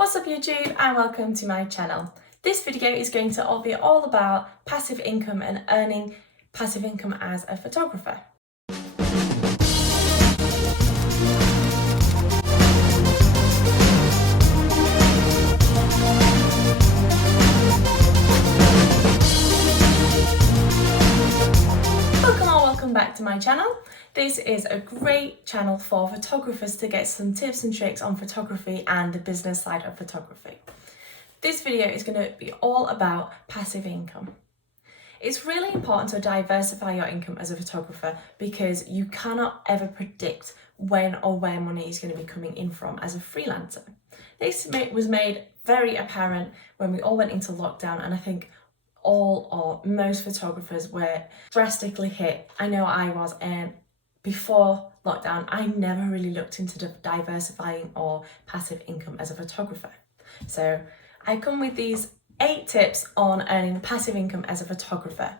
What's up YouTube and welcome to my channel. This video is going to be all about passive income and earning passive income as a photographer. Welcome back to my channel. This is a great channel for photographers to get some tips and tricks on photography and the business side of photography. This video is going to be all about passive income. It's really important to diversify your income as a photographer because you cannot ever predict when or where money is going to be coming in from as a freelancer. This was made very apparent when we all went into lockdown, and I think all or most photographers were drastically hit. I know I was, and before lockdown I never really looked into diversifying or passive income as a photographer. So I come with these 8 tips on earning passive income as a photographer.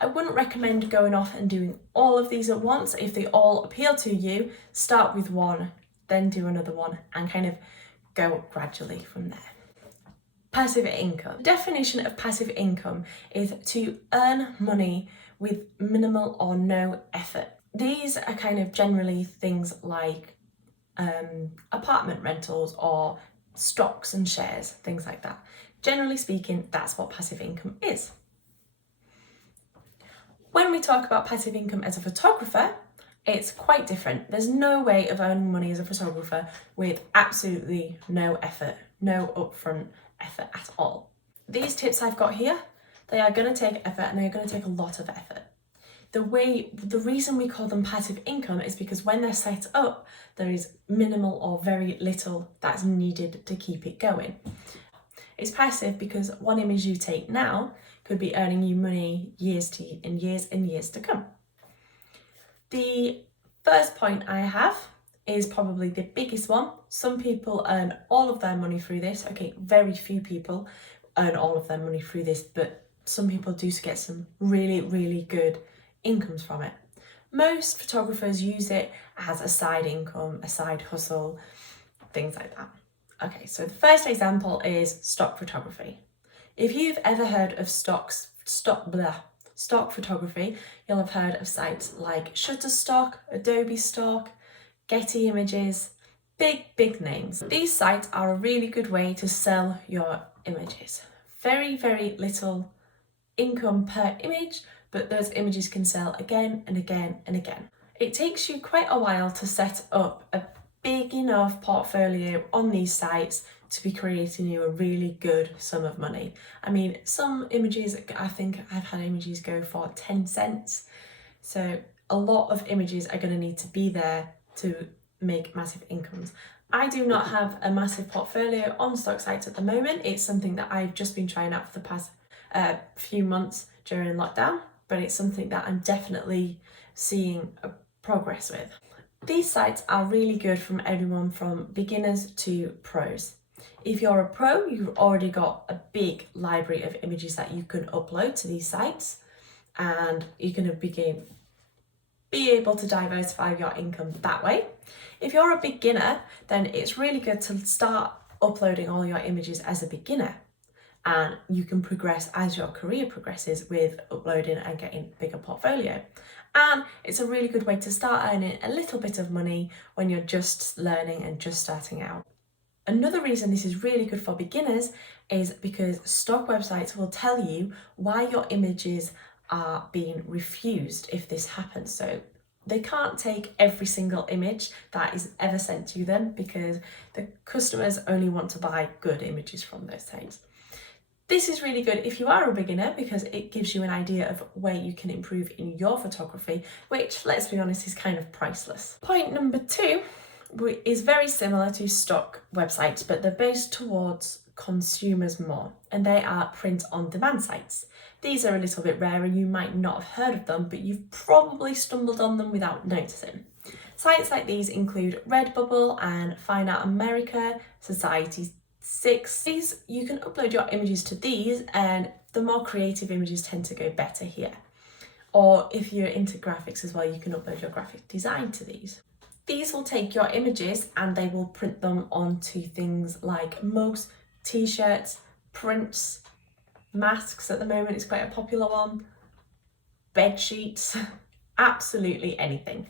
I wouldn't recommend going off and doing all of these at once. If they all appeal to you, start with one, then do another one, and kind of go gradually from there. Passive income. The definition of passive income is to earn money with minimal or no effort. These are kind of generally things like apartment rentals or stocks and shares, things like that. Generally speaking, that's what passive income is. When we talk about passive income as a photographer, it's quite different. There's no way of earning money as a photographer with absolutely no effort, no upfront effort at all. These tips I've got here, they are going to take effort, and they're going to take a lot of effort. The reason we call them passive income is because when they're set up, there is minimal or very little that's needed to keep it going. It's passive because one image you take now could be earning you money years and years to come. The first point I have is probably the biggest one. Some people earn all of their money through this. Okay, very few people earn all of their money through this, but some people do get some really good incomes from it. Most photographers use it as a side income, a side hustle, things like that. Okay, so the first example is stock photography. If you've ever heard of stock photography, you'll have heard of sites like Shutterstock, Adobe Stock, Getty Images, big names. These sites are a really good way to sell your images. Very little income per image, but those images can sell again and again and again. It takes you quite a while to set up a big enough portfolio on these sites to be creating you a really good sum of money. I mean, some images, I think I've had images go for 10 cents. So a lot of images are going to need to be there to make massive incomes. I do not have a massive portfolio on stock sites at the moment. It's something that I've just been trying out for the past few months during lockdown, but it's something that I'm definitely seeing a progress with. These sites are really good from everyone from beginners to pros. If you're a pro, you've already got a big library of images that you can upload to these sites, and you can be able to diversify your income that way. If you're a beginner, then it's really good to start uploading all your images as a beginner, and you can progress as your career progresses with uploading and getting a bigger portfolio. And it's a really good way to start earning a little bit of money when you're just learning and just starting out. Another reason this is really good for beginners is because stock websites will tell you why your images are being refused if this happens. So they can't take every single image that is ever sent to them because the customers only want to buy good images from those sites. This is really good if you are a beginner because it gives you an idea of where you can improve in your photography, which, let's be honest, is kind of priceless. Point number 2 is very similar to stock websites, but they're based towards consumers more, and they are print-on-demand sites. These are a little bit rarer. You might not have heard of them, but you've probably stumbled on them without noticing. Sites like these include Redbubble and Fine Art America, Society 6. These, you can upload your images to these, and the more creative images tend to go better here. Or if you're into graphics as well, you can upload your graphic design to these. These will take your images and they will print them onto things like mugs, t-shirts, prints, masks at the moment is quite a popular one, bed sheets, absolutely anything.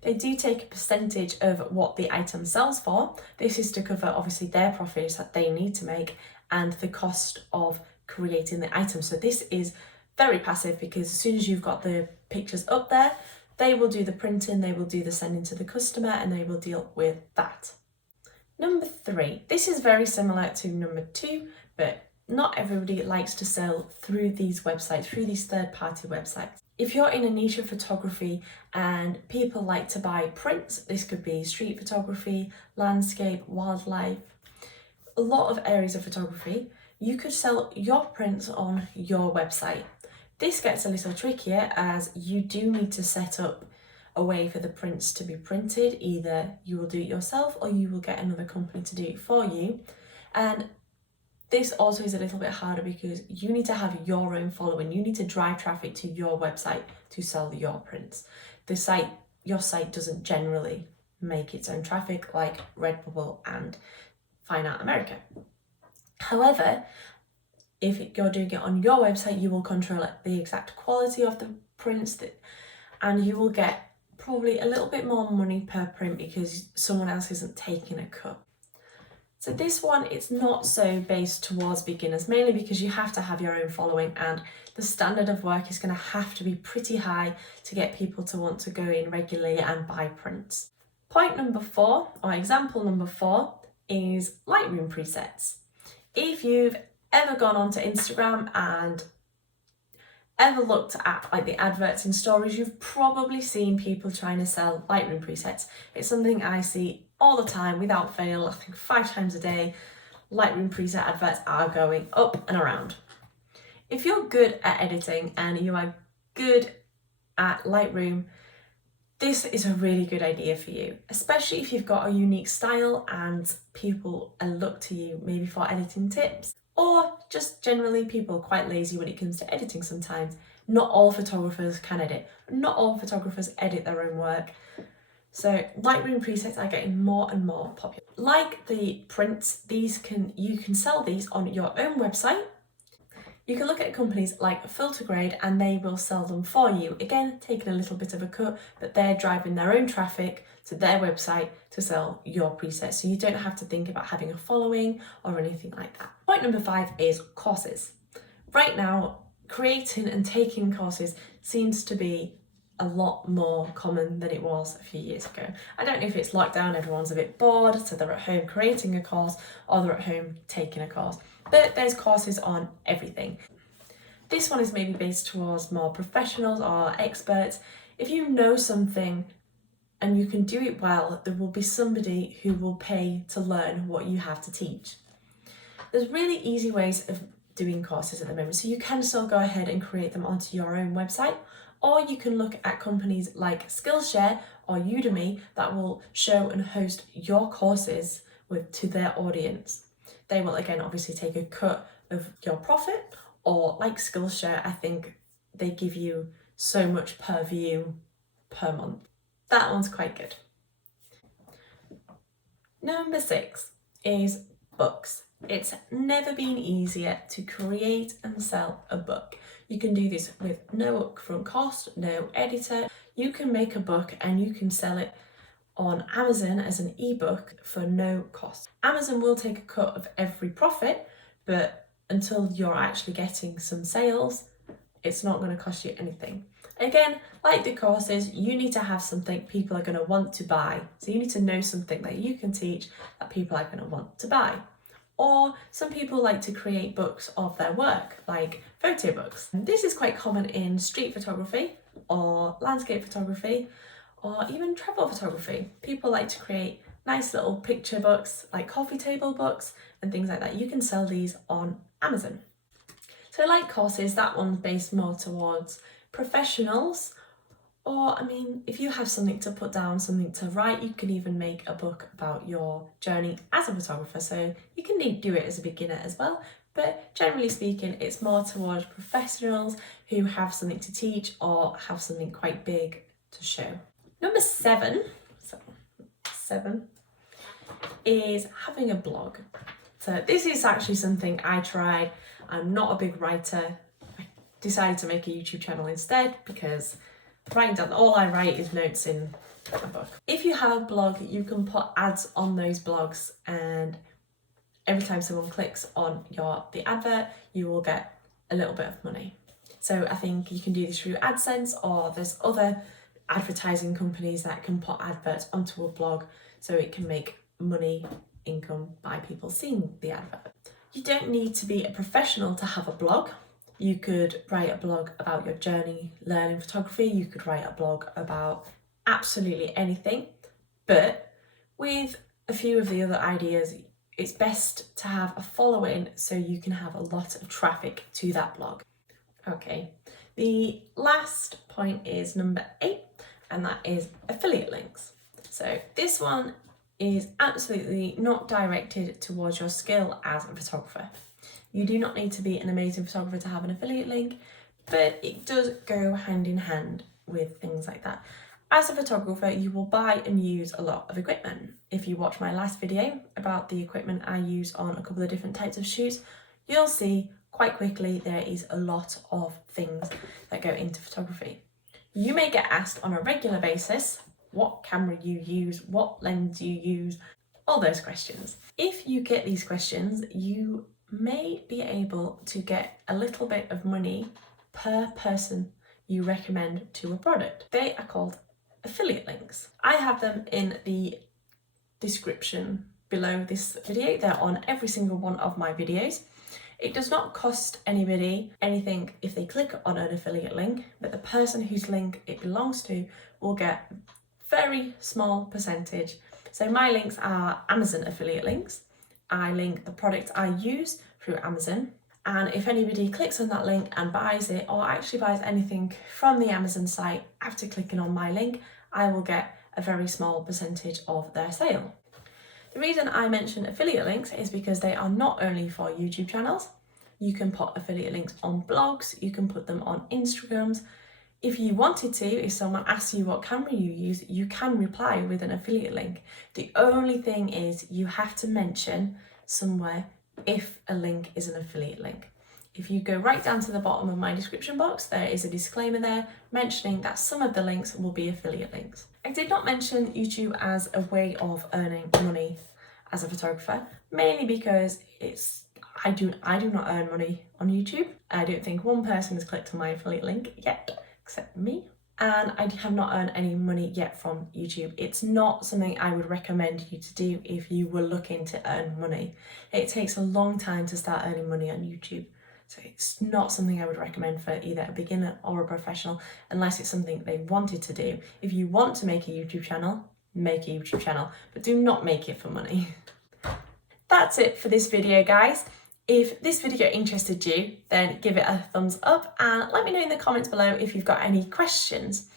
They do take a percentage of what the item sells for. This is to cover obviously their profits that they need to make and the cost of creating the item. So this is very passive because as soon as you've got the pictures up there, they will do the printing, they will do the sending to the customer, and they will deal with that. Number 3, this is very similar to number 2, but not everybody likes to sell through these websites, through these third-party websites. If you're in a niche of photography and people like to buy prints, this could be street photography, landscape, wildlife, a lot of areas of photography, you could sell your prints on your website. This gets a little trickier as you do need to set up a way for the prints to be printed. Either you will do it yourself or you will get another company to do it for you. And this also is a little bit harder because you need to have your own following. You need to drive traffic to your website to sell your prints. Your site doesn't generally make its own traffic like Redbubble and Fine Art America. However, if you're doing it on your website, you will control the exact quality of the prints and you will get probably a little bit more money per print because someone else isn't taking a cut. So this one, it's not so based towards beginners, mainly because you have to have your own following and the standard of work is going to have to be pretty high to get people to want to go in regularly and buy prints. Point number 4, or example number 4, is Lightroom presets. If you've ever gone onto Instagram and ever looked at like the adverts in stories, you've probably seen people trying to sell Lightroom presets. It's something I see all the time without fail. I think 5 times a day, Lightroom preset adverts are going up and around. If you're good at editing and you are good at Lightroom, this is a really good idea for you, especially if you've got a unique style and people look to you maybe for editing tips, or just generally people are quite lazy when it comes to editing sometimes. Not all photographers can edit. Not all photographers edit their own work. So Lightroom presets are getting more and more popular. Like the prints, you can sell these on your own website. You can look at companies like Filtergrade and they will sell them for you. Again, taking a little bit of a cut, but they're driving their own traffic to their website to sell your presets. So you don't have to think about having a following or anything like that. Point number 5 is courses. Right now, creating and taking courses seems to be a lot more common than it was a few years ago. I don't know if it's lockdown, everyone's a bit bored, so they're at home creating a course or they're at home taking a course. But there's courses on everything. This one is maybe based towards more professionals or experts. If you know something and you can do it well, there will be somebody who will pay to learn what you have to teach. There's really easy ways of doing courses at the moment, so you can still go ahead and create them onto your own website, or you can look at companies like Skillshare or Udemy that will show and host your courses to their audience. They will again obviously take a cut of your profit, or like Skillshare, I think they give you so much per view per month. That one's quite good. Number 6 is books. It's never been easier to create and sell a book. You can do this with no upfront cost, no editor. You can make a book and you can sell it on Amazon as an ebook for no cost. Amazon will take a cut of every profit, but until you're actually getting some sales, it's not going to cost you anything. Again, like the courses, you need to have something people are going to want to buy. So you need to know something that you can teach that people are going to want to buy. Or some people like to create books of their work, like photo books. This is quite common in street photography or landscape photography, or even travel photography. People like to create nice little picture books, like coffee table books and things like that. You can sell these on Amazon. So like courses, that one's based more towards professionals, or if you have something to put down, something to write, you can even make a book about your journey as a photographer. So you can do it as a beginner as well, but generally speaking, it's more towards professionals who have something to teach or have something quite big to show. Number 7, so 7 is having a blog. So this is actually something I tried. I'm not a big writer. I decided to make a YouTube channel instead because writing down, all I write is notes in a book. If you have a blog, you can put ads on those blogs, and every time someone clicks on the advert, you will get a little bit of money. So I think you can do this through AdSense, or there's other advertising companies that can put adverts onto a blog so it can make money, income by people seeing the advert. You don't need to be a professional to have a blog. You could write a blog about your journey learning photography. You could write a blog about absolutely anything. But with a few of the other ideas, it's best to have a following so you can have a lot of traffic to that blog. Okay, the last point is number 8, and that is affiliate links. So this one is absolutely not directed towards your skill as a photographer. You do not need to be an amazing photographer to have an affiliate link, but it does go hand in hand with things like that. As a photographer, you will buy and use a lot of equipment. If you watch my last video about the equipment I use on a couple of different types of shoots, you'll see quite quickly there is a lot of things that go into photography. You may get asked on a regular basis what camera you use, what lens you use, all those questions. If you get these questions, you may be able to get a little bit of money per person you recommend to a product. They are called affiliate links. I have them in the description below this video. They're on every single one of my videos. It does not cost anybody anything if they click on an affiliate link, but the person whose link it belongs to will get very small percentage. So my links are Amazon affiliate links. I link the product I use through Amazon, and if anybody clicks on that link and buys it, or actually buys anything from the Amazon site after clicking on my link, I will get a very small percentage of their sale. The reason I mention affiliate links is because they are not only for YouTube channels. You can put affiliate links on blogs, you can put them on Instagrams. If you wanted to, if someone asks you what camera you use, you can reply with an affiliate link. The only thing is you have to mention somewhere if a link is an affiliate link. If you go right down to the bottom of my description box, there is a disclaimer there mentioning that some of the links will be affiliate links. I did not mention YouTube as a way of earning money as a photographer, mainly because I do not earn money on YouTube. I don't think one person has clicked on my affiliate link yet, except me. And I have not earned any money yet from YouTube. It's not something I would recommend you to do if you were looking to earn money. It takes a long time to start earning money on YouTube. So it's not something I would recommend for either a beginner or a professional, unless it's something they wanted to do. If you want to make a YouTube channel, make a YouTube channel, but do not make it for money. That's it for this video, guys. If this video interested you, then give it a thumbs up and let me know in the comments below if you've got any questions.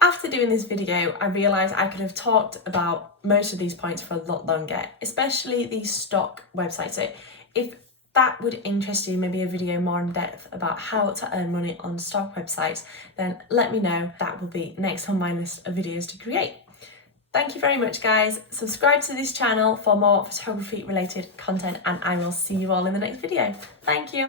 After doing this video, I realised I could have talked about most of these points for a lot longer, especially the stock websites. So if that would interest you, maybe a video more in depth about how to earn money on stock websites, then let me know. That will be next on my list of videos to create. Thank you very much, guys. Subscribe to this channel for more photography related content, and I will see you all in the next video. Thank you.